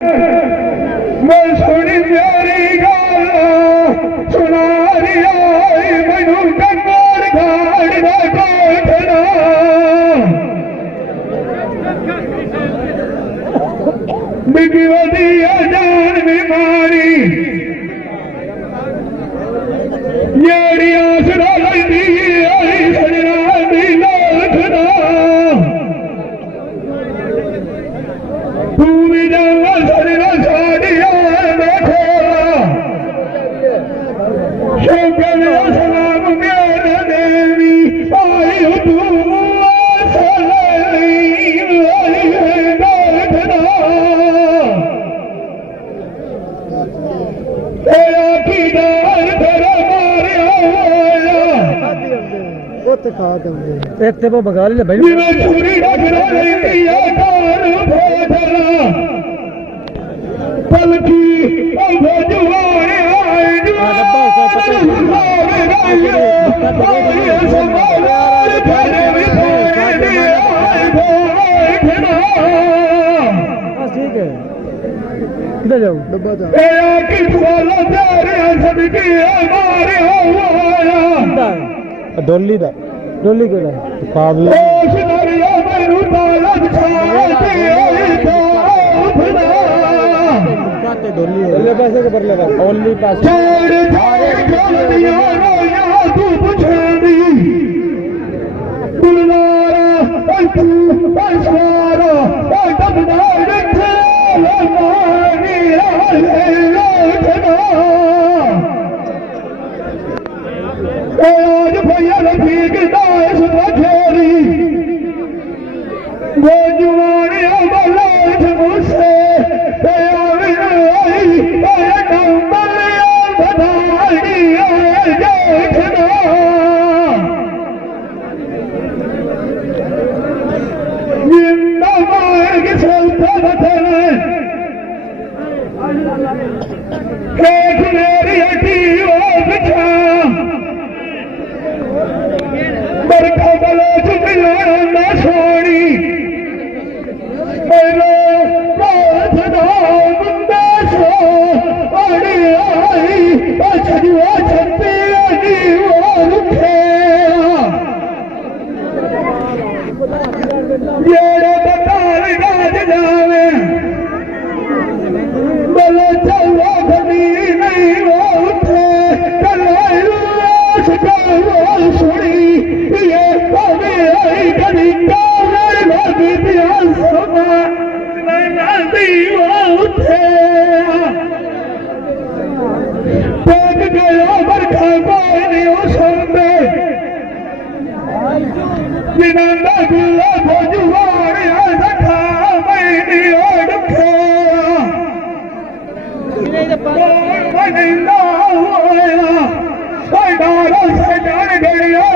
मैं सुनी मेरी गल सुना रिया मैनू डंगर घाड़ दा कोठना बिगी वधिया जान बीमारी जेड़ी आसरा लैंदी आई सजना दी लाखना तू भी जावा सजना साड़िया देखोला शोकन सलाम मेरे देवी आई तू ਇੱਥੇ ਉਹ ਬਗਾ ਲੈ ਭਾਈ ਜਿਵੇਂ ਚੂਰੀ ਡਗਰਾ ਲੈਂਦੀ ਆ ਕਾਰ ਫੋਟਲਾ ਪਲਕੀ ਉਹ ਜਵਾਨ ਆਏ ਡੱਬਾ ਪਤਾ ਠੀਕ ਹੈ ਕਿੱਧਰ ਜਾਊ ਡੱਬਾ ਜਾ ਇਹ ਕੀ ਸਵਾਲਾ ਤੇਰੇ ਸਦਕੇ ਮਾਰਿਆ ਹੋਇਆ ਡੋਲੀ ਦਾ ਡੋਲੀ ਕਿਹੜਾ ਪਾਵਲਾ ਉਸ ਨਰਿਆ ਮੈਨੂੰ ਬਾਲਕ ਛਾਤੇ ਆਈ ਤੋਫਨਾ ਕਾਤੇ ਡੋਲੀ ਉਹਲੇ ਪਾਸੇ ਕੇ ਪਰਲੇ ਪਾਸੇ ਓਨਲੀ ਪਾਸੇ ਛੋੜ ਛਾੜੇ ਗੋਲੀਆਂ ਰੋਇਆ ਤੂੰ ਪੁੱਛਦੀ ਗੁਲਨਾਰਾ ਤੂੰ ਪਸਵਾਰਾ ਉਹ ਡਬਦਾ ਰੱਖੇ ਲਮਾਨੀ ਆਲੇ ਲੋਟਨਾ आज भैया रफीक दास बखेरी वो जवान अमलाज मुझसे आई बताई देखना जिंदाबाद की सल्तनत एक मेरी हटी वो बिछा बरखा बलोच मिलना सोनी मेरे प्रार्थना मुंडा सो अड़ी आई छजुआ छत्ती अड़ी वो रुखे जेड़े बताल राज जावे बोलो चौवा खनी नहीं वो उठे कलालू वो सुनी ये कभी आई कभी कावर लगी प्यास समा नदी वो उठे देख गया बरखा कोई नहीं हो सकते बिना गुला भोजवान देखा मैं नहीं ओढ़े नहीं ना होया डारो से डर गया